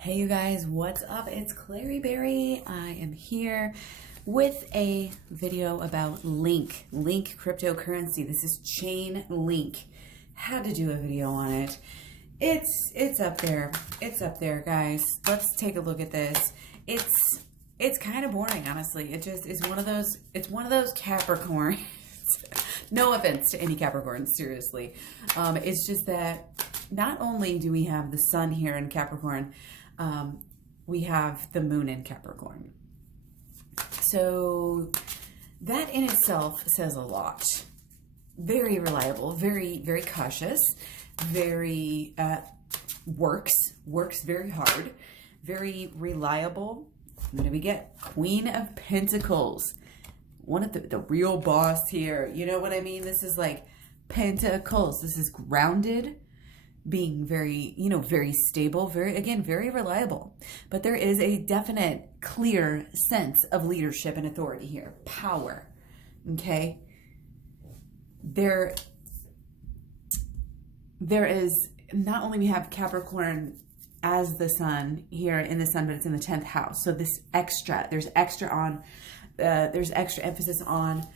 Hey you guys, what's up? It's Clary Berry. I am here with a video about Link cryptocurrency. This is Chainlink. Had to do a video on it. It's up there. It's up there, guys. Let's take a look at this. It's kind of boring, honestly. It just is one of those Capricorn. No offense to any Capricorns, seriously. It's just that not only do we have the sun here in Capricorn, we have the moon in Capricorn. So that in itself says a lot. Very reliable, very, very cautious, very, works very hard, very reliable. What do we get? Queen of Pentacles. One of the real boss here. You know what I mean? This is like Pentacles. This is grounded, being very, very stable, very reliable. But there is a definite, clear sense of leadership and authority here. Power. Okay? There is, not only we have Capricorn as the sun here in the sun, but it's in the 10th house. So there's extra emphasis on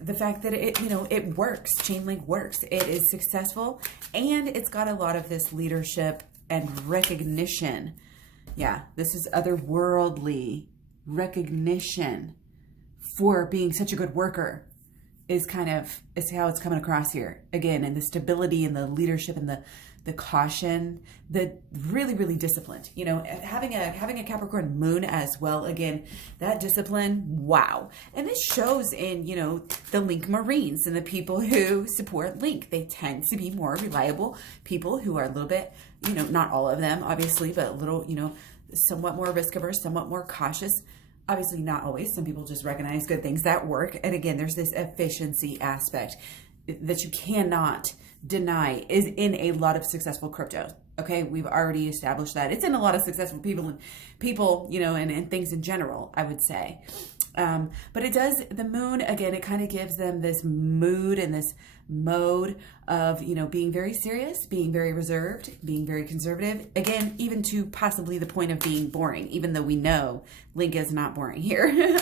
the fact that it works. Chainlink works. It is successful, and it's got a lot of this leadership and recognition. Yeah, this is otherworldly recognition for being such a good worker is how it's coming across here. Again, and the stability and the leadership and the caution, the really disciplined, having a Capricorn moon as well. Again, that discipline, wow. And this shows in, the Link Marines and the people who support Link. They tend to be more reliable people who are a little bit, not all of them, obviously, but a little, somewhat more risk averse, somewhat more cautious. Obviously not always. Some people just recognize good things that work. And again, there's this efficiency aspect that you cannot deny is in a lot of successful crypto. Okay, we've already established that. It's in a lot of successful people, and things in general, I would say. But it does, the moon, again, it kind of gives them this mood and this mode of, being very serious, being very reserved, being very conservative. Again, even to possibly the point of being boring, even though we know Link is not boring here.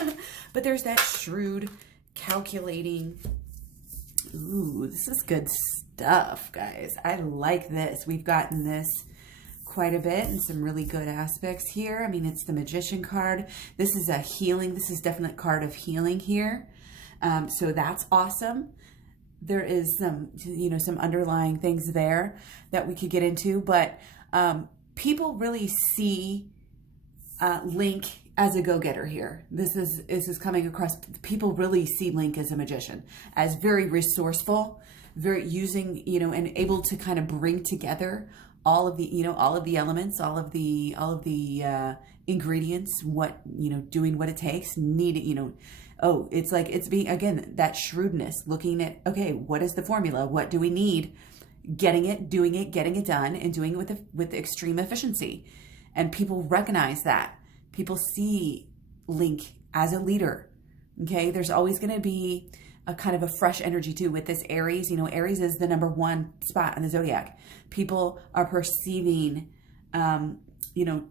But there's that shrewd, calculating. Ooh, this is good stuff, guys. I like this. We've gotten this quite a bit and some really good aspects here. I mean, it's the Magician card. This is a healing. This is definitely a card of healing here. So that's awesome. There is some, some underlying things there that we could get into, but people really see Link as a go-getter here. This is coming across. People really see Link as a magician, as very resourceful, very using, and able to kind of bring together all of the, all of the elements, all of the ingredients, doing what it takes, it's like, it's being, again, that shrewdness, looking at, okay, what is the formula? What do we need? Getting it, doing it, getting it done, and doing it with extreme efficiency. And people recognize that. People see Link as a leader. Okay, there's always going to be a kind of a fresh energy too with this Aries. Aries is the #1 spot in the zodiac. People are perceiving, Chainlink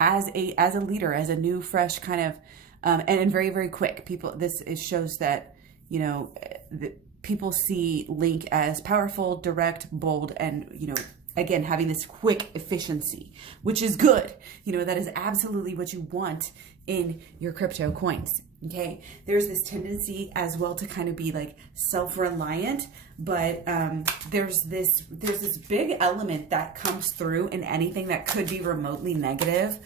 as a leader, as a new, fresh kind of, and very quick. It shows that people see Link as powerful, direct, bold, and again, having this quick efficiency, which is good. That is absolutely what you want in your crypto coins. Okay. There's this tendency as well to kind of be like self-reliant, but there's this big element that comes through in anything that could be remotely negative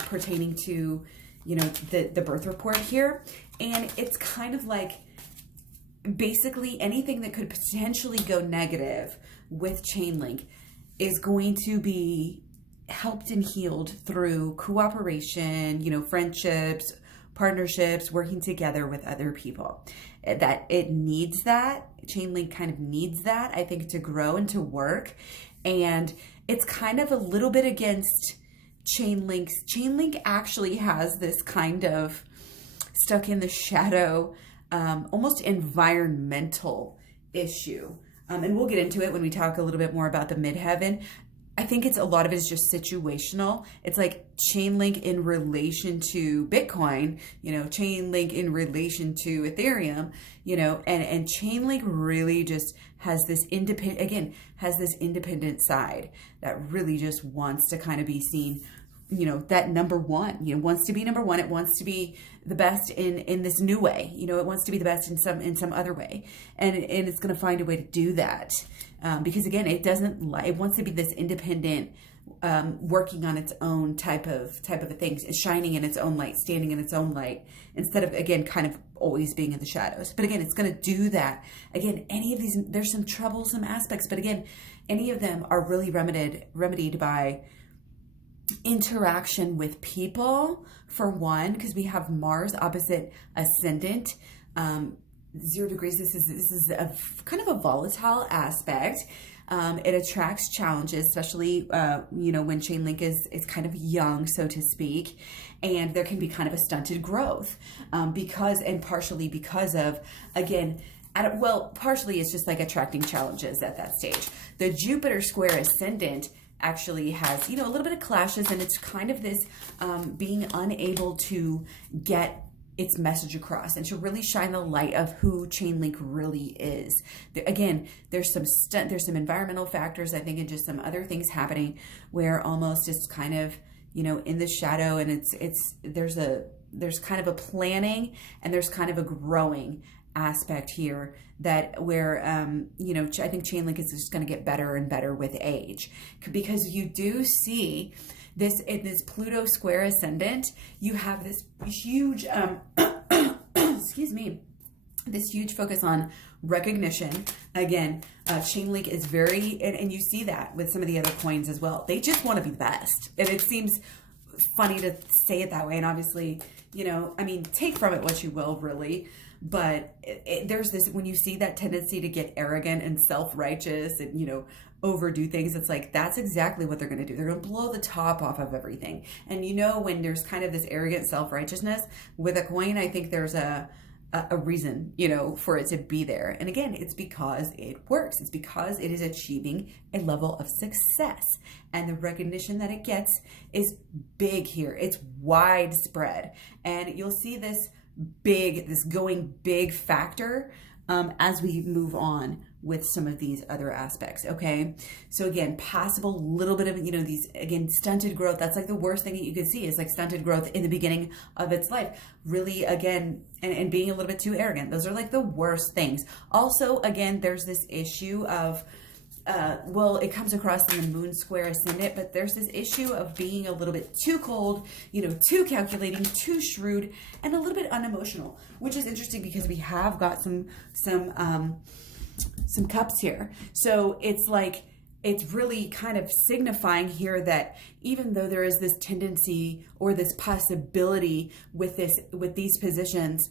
pertaining to, the birth report here. And it's kind of like basically anything that could potentially go negative with Chainlink is going to be helped and healed through cooperation, friendships, partnerships, working together with other people. That it needs that. Chainlink kind of needs that, I think, to grow and to work. And it's kind of a little bit against Chainlink. Chainlink actually has this kind of stuck in the shadow, almost environmental issue. And we'll get into it when we talk a little bit more about the midheaven. I think it's a lot of it is just situational. It's like Chainlink in relation to Bitcoin, Chainlink in relation to Ethereum, and Chainlink really just has this independent side that really just wants to kind of be seen, that number one, wants to be number one. It wants to be the best in this new way. It wants to be the best in some other way. And it's going to find a way to do that. Because again, it wants to be this independent, working on its own type of a thing, shining in its own light, standing in its own light, instead of, again, kind of always being in the shadows. But again, it's going to do that. Again, any of these, there's some troublesome aspects, but again, any of them are really remedied by interaction with people, for one, because we have Mars opposite ascendant, 0 degrees. This is a kind of a volatile aspect. It attracts challenges, especially, when Chainlink is kind of young, so to speak, and there can be kind of a stunted growth, partially because of, again, partially it's just like attracting challenges at that stage. The Jupiter square ascendant actually has, a little bit of clashes, and it's kind of this being unable to get its message across and to really shine the light of who Chainlink really is. Again, there's some environmental factors, I think, and just some other things happening where almost it's kind of, in the shadow, and there's kind of a planning and there's kind of a growing aspect here that where, I think Chainlink is just going to get better and better with age, because you do see this in this Pluto square ascendant, you have this huge, excuse me, this huge focus on recognition. Again, Chainlink is very, and you see that with some of the other coins as well. They just want to be the best. And it seems funny to say it that way. And obviously, take from it what you will, really. But there's this, when you see that tendency to get arrogant and self-righteous and, overdo things, it's like, that's exactly what they're going to do. They're going to blow the top off of everything. And when there's kind of this arrogant self-righteousness with a coin, I think there's a reason, for it to be there. And again, it's because it works. It's because it is achieving a level of success. And the recognition that it gets is big here. It's widespread. And you'll see this going big factor as we move on with some of these other aspects. Okay. So again, possible little bit of, these, again, stunted growth. That's like the worst thing that you could see is like stunted growth in the beginning of its life. Really, again, and being a little bit too arrogant. Those are like the worst things. Also, again, there's this issue of, it comes across in the moon square ascendant, but there's this issue of being a little bit too cold, too calculating, too shrewd, and a little bit unemotional, which is interesting because we have got some cups here. So it's like, it's really kind of signifying here that even though there is this tendency or this possibility with these positions,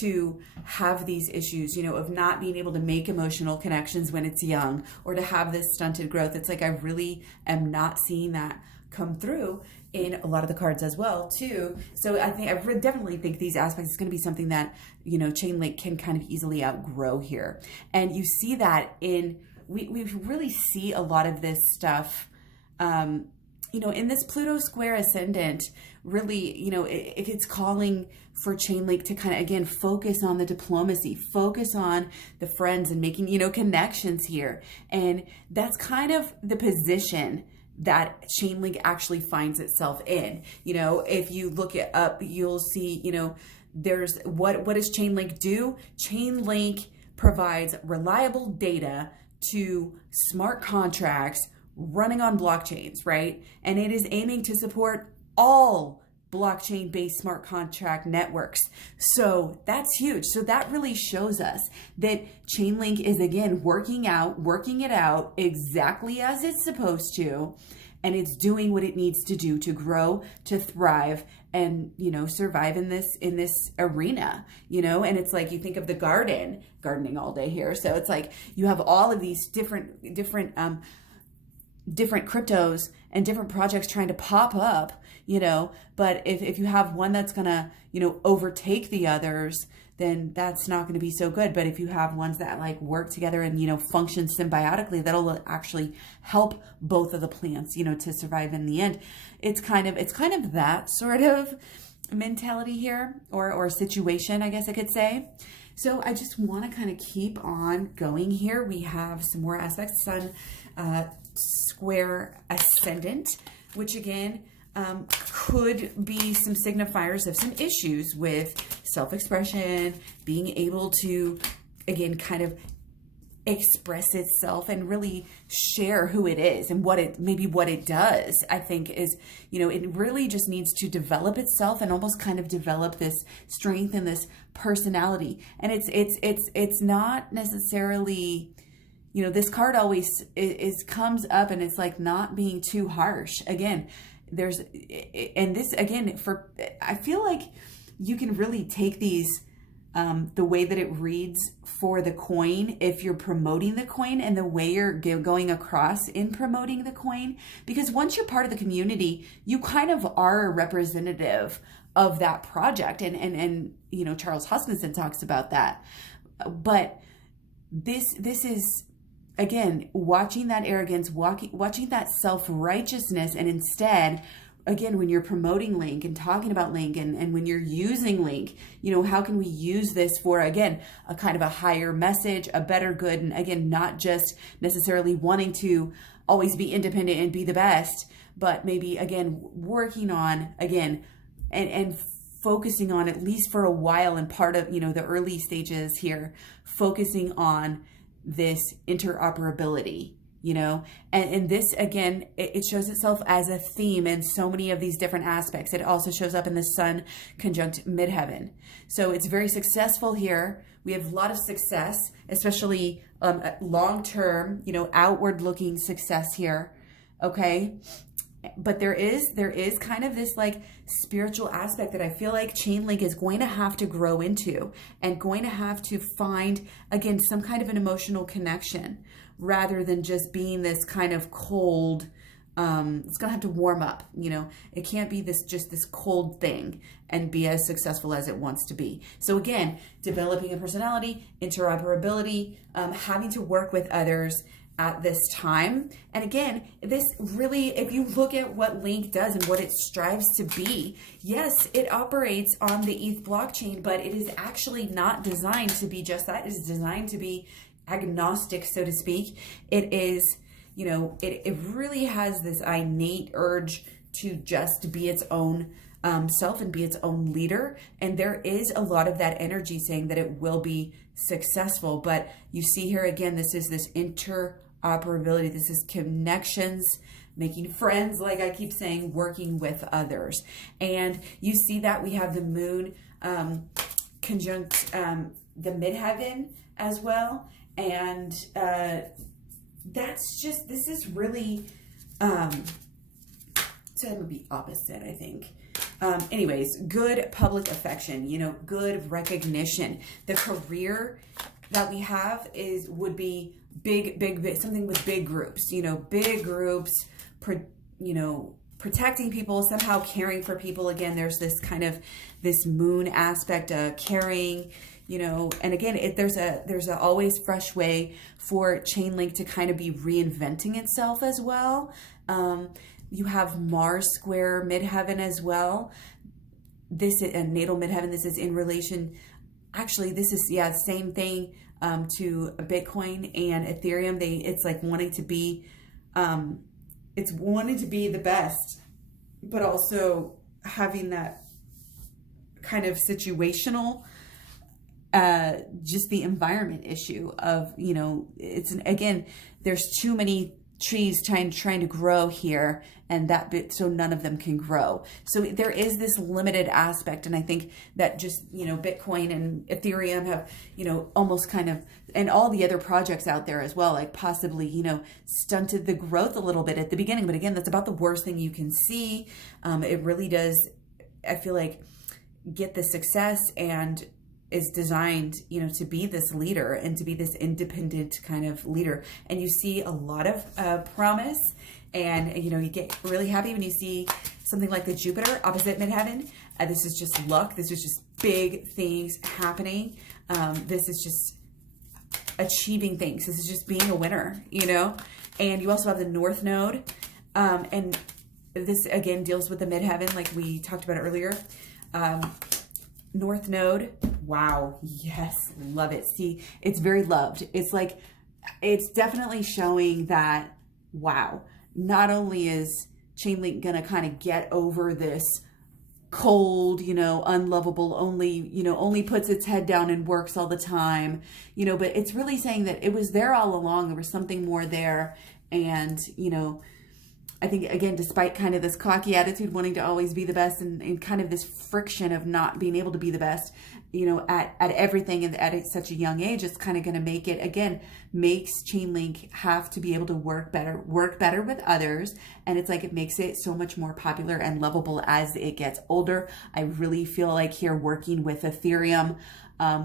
to have these issues, of not being able to make emotional connections when it's young, or to have this stunted growth, it's like, I really am not seeing that come through in a lot of the cards as well too. So I definitely think these aspects is going to be something that, Chainlink can kind of easily outgrow here. And you see that we really see a lot of this stuff, in this Pluto square ascendant, really, if it's calling for Chainlink to kind of, again, focus on the diplomacy, focus on the friends and making, connections here. And that's kind of the position that Chainlink actually finds itself in. If you look it up, you'll see, there's what does Chainlink do? Chainlink provides reliable data to smart contracts running on blockchains, right? And it is aiming to support all blockchain-based smart contract networks. So that's huge. So that really shows us that Chainlink is, again, working it out exactly as it's supposed to, and it's doing what it needs to do to grow, to thrive, and, survive in this arena, and it's like, you think of the gardening all day here. So it's like, you have all of these different cryptos and different projects trying to pop up, but if you have one that's gonna, overtake the others, then that's not going to be so good. But if you have ones that like work together and, you know, function symbiotically, that'll actually help both of the plants, you know, to survive in the end. It's kind of that sort of mentality here, or situation, I guess I could say. So I just want to kind of keep on going here. We have some more aspects. Sun square ascendant, which again, could be some signifiers of some issues with self-expression, being able to, again, kind of express itself and really share who it is and what it does. I think is, you know, it really just needs to develop itself and almost kind of develop this strength and this personality. And it's not necessarily, you know, this card always comes up and it's like not being too harsh. Again, and this again, I feel like you can really take these, the way that it reads for the coin, if you're promoting the coin, and the way you're going across in promoting the coin, because once you're part of the community, you kind of are a representative of that project. And you know, Charles Hoskinson talks about that. But this is, again, watching that arrogance, watching that self-righteousness, and instead, again, when you're promoting Link and talking about Link, and when you're using Link, you know, how can we use this for, again, a kind of a higher message, a better good, and again, not just necessarily wanting to always be independent and be the best, but maybe, again, working on, again, and focusing on, at least for a while, and part of, you know, the early stages here, focusing on this interoperability, you know, and this, again, it shows itself as a theme in so many of these different aspects. It also shows up in the Sun conjunct midheaven. So it's very successful here. We have a lot of success, especially long-term, you know, outward-looking success here, okay? But there is kind of this like spiritual aspect that I feel like Chainlink is going to have to grow into, and going to have to find, again, some kind of an emotional connection, rather than just being this kind of cold, it's gonna have to warm up, you know. It can't be just this cold thing and be as successful as it wants to be. So again, developing a personality, interoperability, having to work with others at this time. And again, this really, if you look at what Link does and what it strives to be, yes, it operates on the ETH blockchain, but it is actually not designed to be just that. It is designed to be agnostic, so to speak. It is, you know, it really has this innate urge to just be its own self and be its own leader. And there is a lot of that energy saying that it will be successful. But you see here again, this is this interoperability. This is connections, making friends, like I keep saying, working with others. And you see that we have the moon conjunct the midheaven as well. And that's just, this is really, so it would be opposite, I think. Anyways, good public affection, you know, good recognition. The career that we have would be big, something with big groups, you know, big groups, you know, protecting people, somehow caring for people. Again, there's this kind of, this moon aspect of caring, you know, and again, there's a always fresh way for Chainlink to kind of be reinventing itself as well. You have Mars square midheaven as well. This is a natal midheaven. This is in relation, actually, this is, yeah, same thing to Bitcoin and Ethereum. It's like wanting to be, it's wanting to be the best, but also having that kind of situational, just the environment issue of, you know, again, there's too many trees trying to grow here, and that bit, so none of them can grow. So there is this limited aspect, and I think that just, you know, Bitcoin and Ethereum have, you know, almost kind of, and all the other projects out there as well, like possibly, you know, stunted the growth a little bit at the beginning. But again, that's about the worst thing you can see. It really does, I feel like, get the success, and is designed, you know, to be this leader and to be this independent kind of leader. And you see a lot of promise And, you know, you get really happy when you see something like the Jupiter opposite midheaven. This is just luck. This is just big things happening. This is just achieving things. This is just being a winner, you know? And you also have the North Node. And this, again, deals with the midheaven like we talked about earlier. North Node. Wow. Yes. Love it. See, it's very loved. It's like, it's definitely showing that, wow, not only is Chainlink going to kind of get over this cold, you know, unlovable, only puts its head down and works all the time, you know, but it's really saying that it was there all along. There was something more there. And, you know, I think, again, despite kind of this cocky attitude, wanting to always be the best, and kind of this friction of not being able to be the best, you know, at everything and at such a young age, it's kind of going to make it, again, makes Chainlink have to be able to work better with others. And it's like, it makes it so much more popular and lovable as it gets older. I really feel like here working with Ethereum,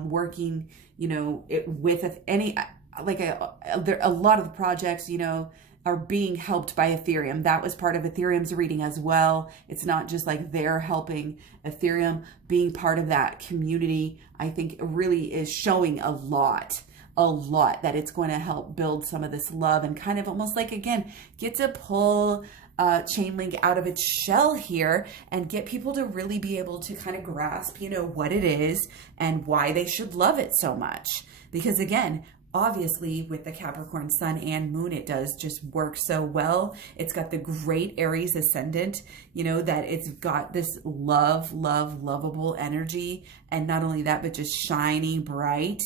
working, you know, with a lot of the projects, you know, are being helped by Ethereum. That was part of Ethereum's reading as well. It's not just like they're helping Ethereum. Being part of that community, I think really is showing a lot that it's going to help build some of this love and kind of almost like, again, get to pull Chainlink out of its shell here and get people to really be able to kind of grasp, you know, what it is and why they should love it so much. Because again, obviously with the Capricorn sun and moon, it does just work so well. It's got the great Aries ascendant, you know, that it's got this lovable energy. And not only that, but just shiny bright,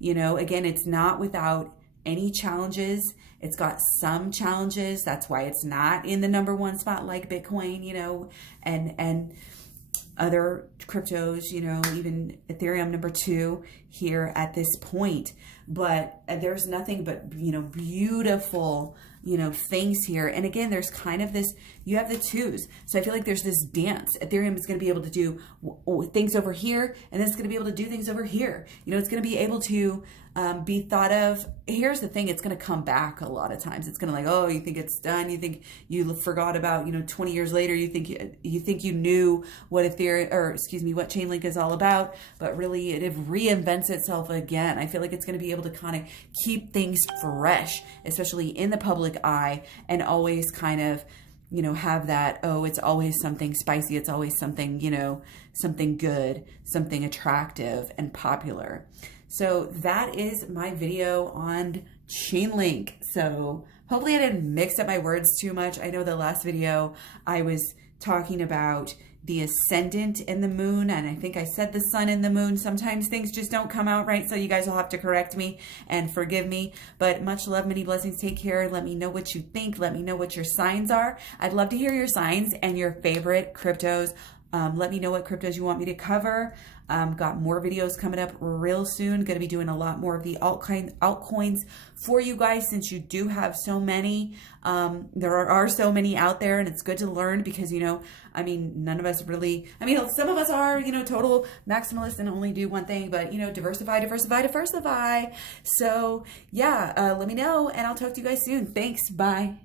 you know, again, it's not without any challenges. It's got some challenges. That's why it's not in the #1 spot like Bitcoin, you know, and other cryptos, you know, even Ethereum #2 here at this point. But there's nothing but, you know, beautiful, you know, things here. And again, there's kind of this, you have the twos. So I feel like there's this dance. Ethereum is going to be able to do things over here, and then it's going to be able to do things over here. You know, it's going to be able to be thought of. Here's the thing, it's going to come back a lot of times. It's going to like, oh, you think it's done. You think you forgot about, you know, 20 years later, you think you knew what Ethereum, or excuse me, what Chainlink is all about, but really it reinvents itself again. I feel like it's going to be able to kind of keep things fresh, especially in the public eye, and always kind of, you know, have that, oh, it's always something spicy. It's always something, you know, something good, something attractive and popular. So that is my video on Chainlink. So hopefully I didn't mix up my words too much. I know the last video I was talking about the ascendant and the moon, and I think I said the sun and the moon. Sometimes things just don't come out right, so you guys will have to correct me and forgive me. But much love, many blessings. Take care. Let me know what you think. Let me know what your signs are. I'd love to hear your signs and your favorite cryptos. Let me know what cryptos you want me to cover. Got more videos coming up real soon. Going to be doing a lot more of the altcoins for you guys, since you do have so many. There are so many out there, and it's good to learn because, you know, I mean, none of us really, I mean, some of us are, you know, total maximalists and only do one thing, but, you know, diversify. So yeah, let me know, and I'll talk to you guys soon. Thanks. Bye.